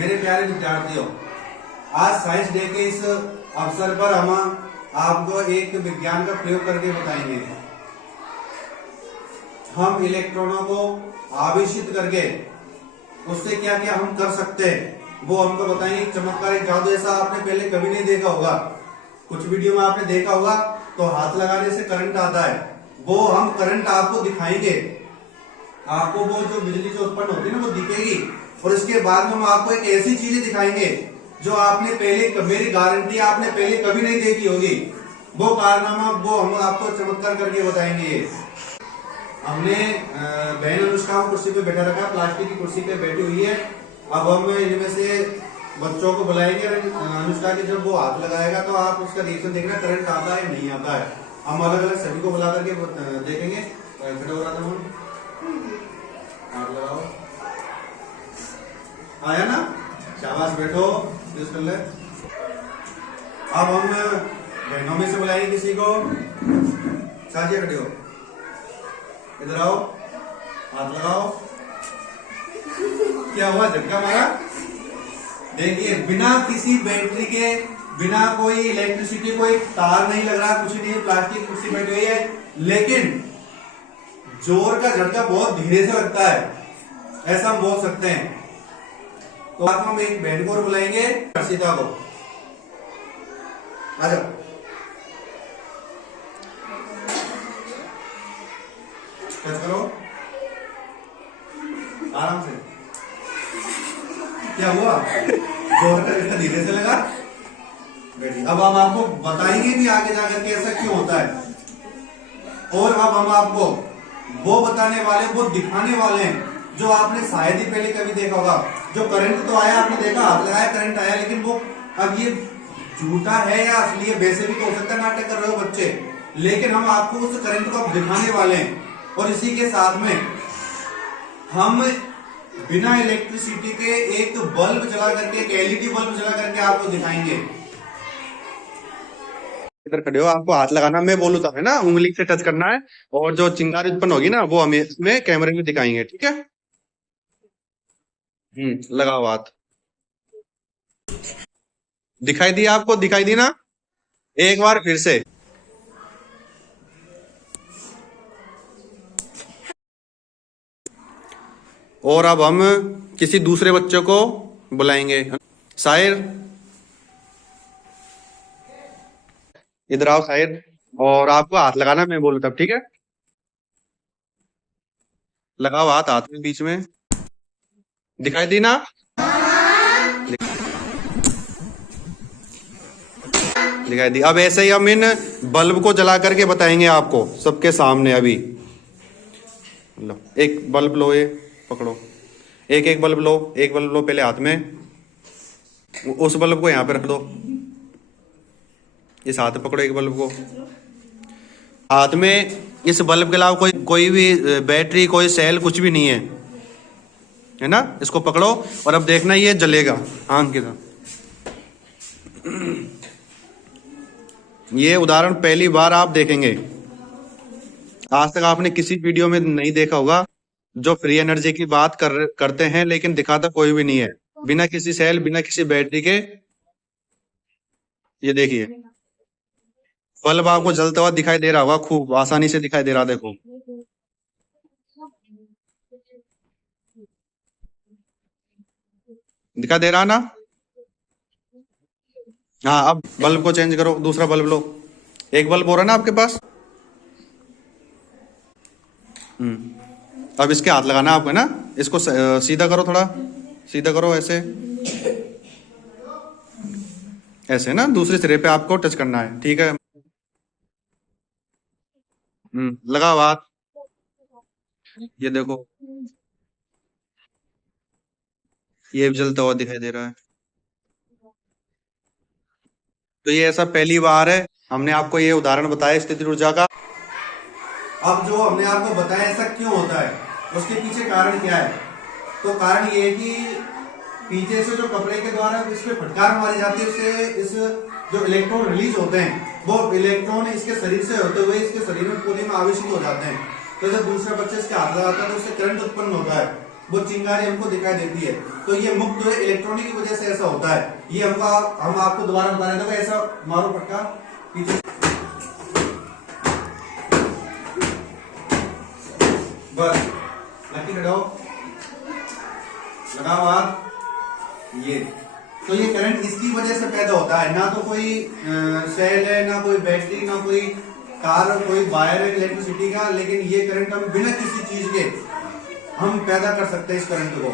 मेरे प्यारे विद्यार्थियों, आज साइंस डे के इस अवसर पर हम आपको एक विज्ञान का प्रयोग करके बताएंगे। हम इलेक्ट्रॉनों को आवेशित करके उससे क्या क्या हम कर सकते हैं वो हमको बताएंगे। चमत्कारी जादू ऐसा आपने पहले कभी नहीं देखा होगा। कुछ वीडियो में आपने देखा होगा तो हाथ लगाने से करंट आता है, वो हम करंट आपको दिखाएंगे। आपको वो जो बिजली जो उत्पन्न होती है ना वो दिखेगी, और इसके बाद हम आपको एक ऐसी चीजें दिखाएंगे जो आपने पहले, मेरी गारंटी आपने पहले कभी नहीं देखी होगी। वो कारनामा वो हम आपको चमत्कार करके बताएंगे। हमने बहन अनुष्का को कुर्सी पे बैठा रखा है, प्लास्टिक की कुर्सी पे बैठी हुई है। अब हम इनमें से बच्चों को बुलाएंगे। अनुष्का के जब वो हाथ लगाएगा तो आप उसका रिएक्शन देखना, करंट आता है नहीं आता है। हम अलग अलग सभी को बुला करके देखेंगे। खड़े हो रहा था, हाथ लगाओ। आया ना, शाबाश, बैठो, यूज कर ले। अब हम बहनों में से बुलाएंगे किसी को। साजिया खड़े हो, इधर आओ, हाथ लगाओ। क्या हुआ, झटका मारा? देखिए, बिना किसी बैटरी के, बिना कोई इलेक्ट्रिसिटी, कोई तार नहीं लग रहा, कुछ नहीं, प्लास्टिक कुर्सी बैठी हुई है, लेकिन जोर का झटका बहुत धीरे से लगता है, ऐसा हम बोल सकते हैं। तो आज हम एक बहन को बुलाएंगे, हर्षिता को। आ जाओ, टच करो आराम से। क्या हुआ, जोर का झटका धीरे से लगा। बैठिए। अब हम आपको बताएंगे भी आगे जाकर के ऐसा क्यों होता है। और अब हम आपको वो बताने वाले, वो दिखाने वाले हैं जो आपने शायद ही पहले कभी देखा होगा। जो करंट तो आया, आपने देखा, हाथ लगाया, करंट आया, लेकिन वो अब ये झूठा है या असली है, वैसे भी तो हो सकता है नाटक कर रहे हो बच्चे, लेकिन हम आपको उस करंट को अब दिखाने वाले हैं। और इसी के साथ में हम बिना इलेक्ट्रिसिटी के एक बल्ब जला करके, एक एलईडी बल्ब जला करके आपको दिखाएंगे। इधर खड़े हो, आपको हाथ लगाना, मैं बोलूँ तो है ना, उंगली से टच करना है, और जो चिंगारी उत्पन्न होगी ना वो हमें इसमें कैमरे में दिखाएंगे, ठीक है। लगाओ हाथ। दिखाई दी आपको, दिखाई दी ना? एक बार फिर से। और अब हम किसी दूसरे बच्चे को बुलाएंगे। शायर, इधर आओ शायर, और आपको हाथ लगाना, मैं बोलूँ तब, ठीक है। लगाओ हाथ, हाथ में बीच में। दिखाई दी ना? दिखाई दी। अब ऐसे ही हम इन बल्ब को जला करके बताएंगे आपको सबके सामने। अभी लो, एक बल्ब लो, ये पकड़ो, एक एक बल्ब लो, एक बल्ब लो पहले हाथ में, उस बल्ब को यहाँ पे रख दो, इस हाथ में पकड़ो एक बल्ब को। हाथ में इस बल्ब के अलावा कोई भी बैटरी, कोई सेल, कुछ भी नहीं है ना। इसको पकड़ो और अब देखना ये जलेगा आंख की तरह। ये उदाहरण पहली बार आप देखेंगे, आज तक आपने किसी वीडियो में नहीं देखा होगा जो फ्री एनर्जी की बात करते हैं, लेकिन दिखाता कोई भी नहीं है, बिना किसी सेल, बिना किसी बैटरी के। ये देखिए, बल्ब आपको जलता हुआ दिखाई दे रहा होगा, खूब आसानी से दिखाई दे रहा, देखो। दिखाई दे रहा ना? हाँ, अब बल्ब को चेंज करो, दूसरा बल्ब लो। एक बल्ब हो रहा ना आपके पास। अब इसके हाथ लगाना आपको, है ना। इसको सीधा करो, थोड़ा सीधा करो, ऐसे ऐसे ना, दूसरे सिरे पे आपको टच करना है, ठीक है। लगाओ हाथ। ये देखो, ये भी जलता हुआ दिखाई दे रहा है। तो ये ऐसा पहली बार है, हमने आपको ये उदाहरण बताया स्थिर ऊर्जा का। अब जो हमने आपको बताया ऐसा क्यों होता है, उसके पीछे कारण क्या है। तो कारण ये है कि पीछे से जो कपड़े के द्वारा इस पे फटकार मारी जाती है, उससे इस जो इलेक्ट्रॉन रिलीज होते हैं, वो इलेक्ट्रॉन इसके शरीर से होते हुए इसके शरीर में पूरे में आवेशित हो जाते हैं। तो जब दूसरा बच्चा इसके हाथ लगाता है तो उससे करंट उत्पन्न होता है। वो चिंगारी हमको दिखाई देती है। तो ये मुक्त जो है इलेक्ट्रॉनिक की वजह से ऐसा होता है। ये हम आपको दोबारा बता रहे थे, ऐसा मारो पटका पीछे, बस लकी लगाओ, लगाओ हाथ। ये तो ये करंट इसकी वजह से पैदा होता है, ना तो कोई सेल है, ना कोई बैटरी, ना कोई तार, कोई वायर है इलेक्ट्रिसिटी का, लेकिन ये करंट हम बिना किसी चीज के हम पैदा कर सकते हैं इस करंट को।